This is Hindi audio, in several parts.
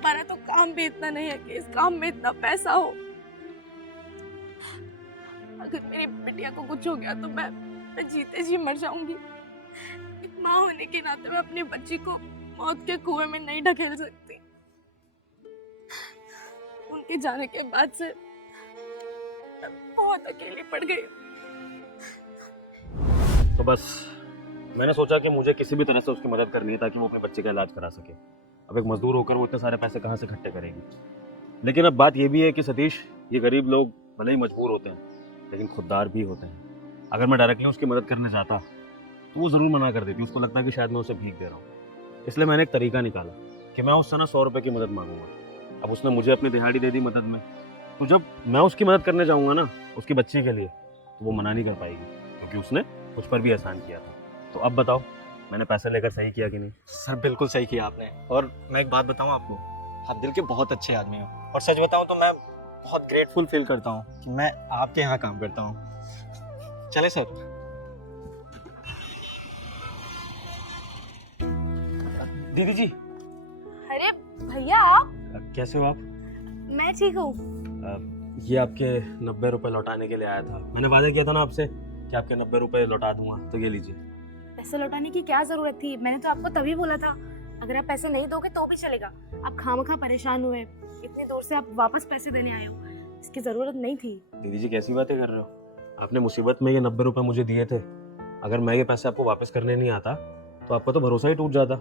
हमारा तो काम भी इतना नहीं है कि इस काम में इतना पैसा हो। अगर मेरी बिटिया को कुछ हो गया तो मैं जीते जी मर जाऊंगी। एक माँ होने के नाते मैं अपनी बच्ची को मौत के कुएं में नहीं ढकेल सकती। उनके जाने के बाद से मैं बहुत अकेली पड़ गई। तो बस मैंने सोचा कि मुझे किसी भी तरह से उसकी मदद करनी है ताकि वो अपने बच्चे का इलाज करा सके। अब एक मजदूर होकर वो इतने सारे पैसे कहाँ से इकट्ठे करेगी। लेकिन अब बात ये भी है कि सतीश, ये गरीब लोग भले ही मजबूर होते हैं लेकिन खुददार भी होते हैं। अगर मैं डायरेक्टली उसकी मदद करने जाता तो वो ज़रूर मना कर देती। उसको लगता है कि शायद मैं उसे भीख दे रहा हूँ। इसलिए मैंने एक तरीका निकाला कि मैं उससे ना 100 रुपये की मदद मांगूंगा। अब उसने मुझे अपनी दिहाड़ी दे दी मदद में, तो जब मैं उसकी मदद करने जाऊँगा ना उसकी बच्ची के लिए, तो वो मना नहीं कर पाएगी क्योंकि उसने मुझ पर भी एहसान किया था। तो अब बताओ, मैंने पैसे लेकर सही किया कि नहीं? सर बिल्कुल सही किया आपने। और मैं एक बात बताऊं आपको, आप दिल के बहुत अच्छे आदमी हो। और सच बताऊं तो मैं बहुत ग्रेटफुल फील करता हूं कि मैं आपके यहाँ काम करता हूं। चले सर। दीदी जी, अरे भैया आप? कैसे हो आप? मैं ठीक हूँ। ये आपके 90 रुपये लौटाने के लिए आया था। मैंने वादा किया था ना आपसे कि आपके 90 रुपये लौटा दूंगा, तो ये लीजिए। पैसे लौटाने की क्या जरूरत थी? मैंने तो आपको तभी बोला था अगर आप पैसे नहीं दोगे तो भी चलेगा। आप खामखा परेशान हुए, इतनी दूर से आप वापस पैसे देने आए हो, इसकी जरूरत नहीं थी। दीदी जी कैसी बातें कर रहे हो? आपने मुसीबत में ये 90 रुपये मुझे दिए थे। अगर मैं ये पैसे आपको वापस करने नहीं आता तो आपका तो भरोसा ही टूट जाता।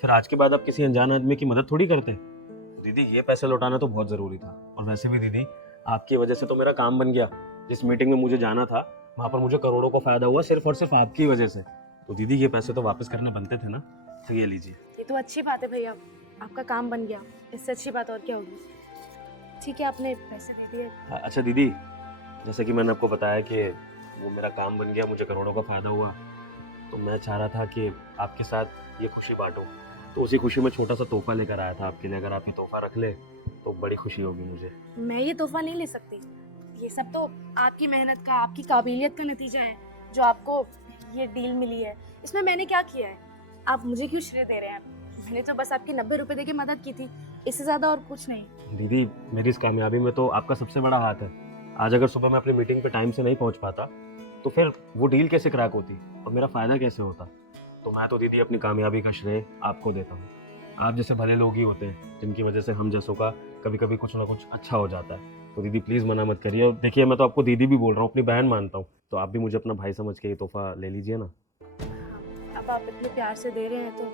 फिर आज के बाद आप किसी अनजान आदमी की मदद थोड़ी करते। दीदी ये पैसे लौटाना तो बहुत ज़रूरी था। और वैसे भी दीदी, आपकी वजह से तो मेरा काम बन गया। जिस मीटिंग में मुझे जाना था वहाँ पर मुझे करोड़ों का फायदा हुआ सिर्फ और सिर्फ आपकी वजह से। तो दीदी ये पैसे तो वापस करने बनते थे ना, तो ये लीजिए। ये तो अच्छी बात है भैया, आपका काम बन गया, इससे अच्छी बात और क्या होगी। ठीक है, आपने पैसे दे दिए। अच्छा दीदी, जैसे कि मैंने आपको बताया कि वो मेरा काम बन गया, मुझे करोड़ों का फायदा हुआ, तो मैं चाह रहा था कि आपके साथ ये खुशी बांटूं। तो उसी खुशी में छोटा सा तोहफा लेकर आया था आपके लिए। अगर आप ये तोहफा रख ले तो बड़ी खुशी होगी मुझे। मैं ये तोहफा नहीं ले सकती। ये सब तो आपकी मेहनत का, आपकी काबिलियत का नतीजा है जो आपको ये डील मिली है। इसमें मैंने क्या किया है? आप मुझे क्यों श्रेय दे रहे हैं? मैंने तो बस आपकी 90 रुपए देके मदद की थी, इससे ज्यादा और कुछ नहीं। दीदी मेरी इस कामयाबी में तो आपका सबसे बड़ा हाथ है। आज अगर सुबह मैं अपनी मीटिंग पे टाइम से नहीं पहुंच पाता तो फिर वो डील कैसे क्रैक होती और मेरा फायदा कैसे होता। तो मैं तो दीदी अपनी कामयाबी का श्रेय आपको देता हूँ। आप जैसे भले लोग ही होते हैं जिनकी वजह से हम जैसों का कभी कभी कुछ ना कुछ अच्छा हो जाता है। तो दीदी प्लीज़ मना मत करिए। और देखिए, मैं तो आपको दीदी भी बोल रहा हूँ, अपनी बहन मानता हूँ, तो आप भी मुझे अपना भाई समझ के ये तोहफा ले लीजिए ना। अब आप इतने प्यार से दे रहे हैं तो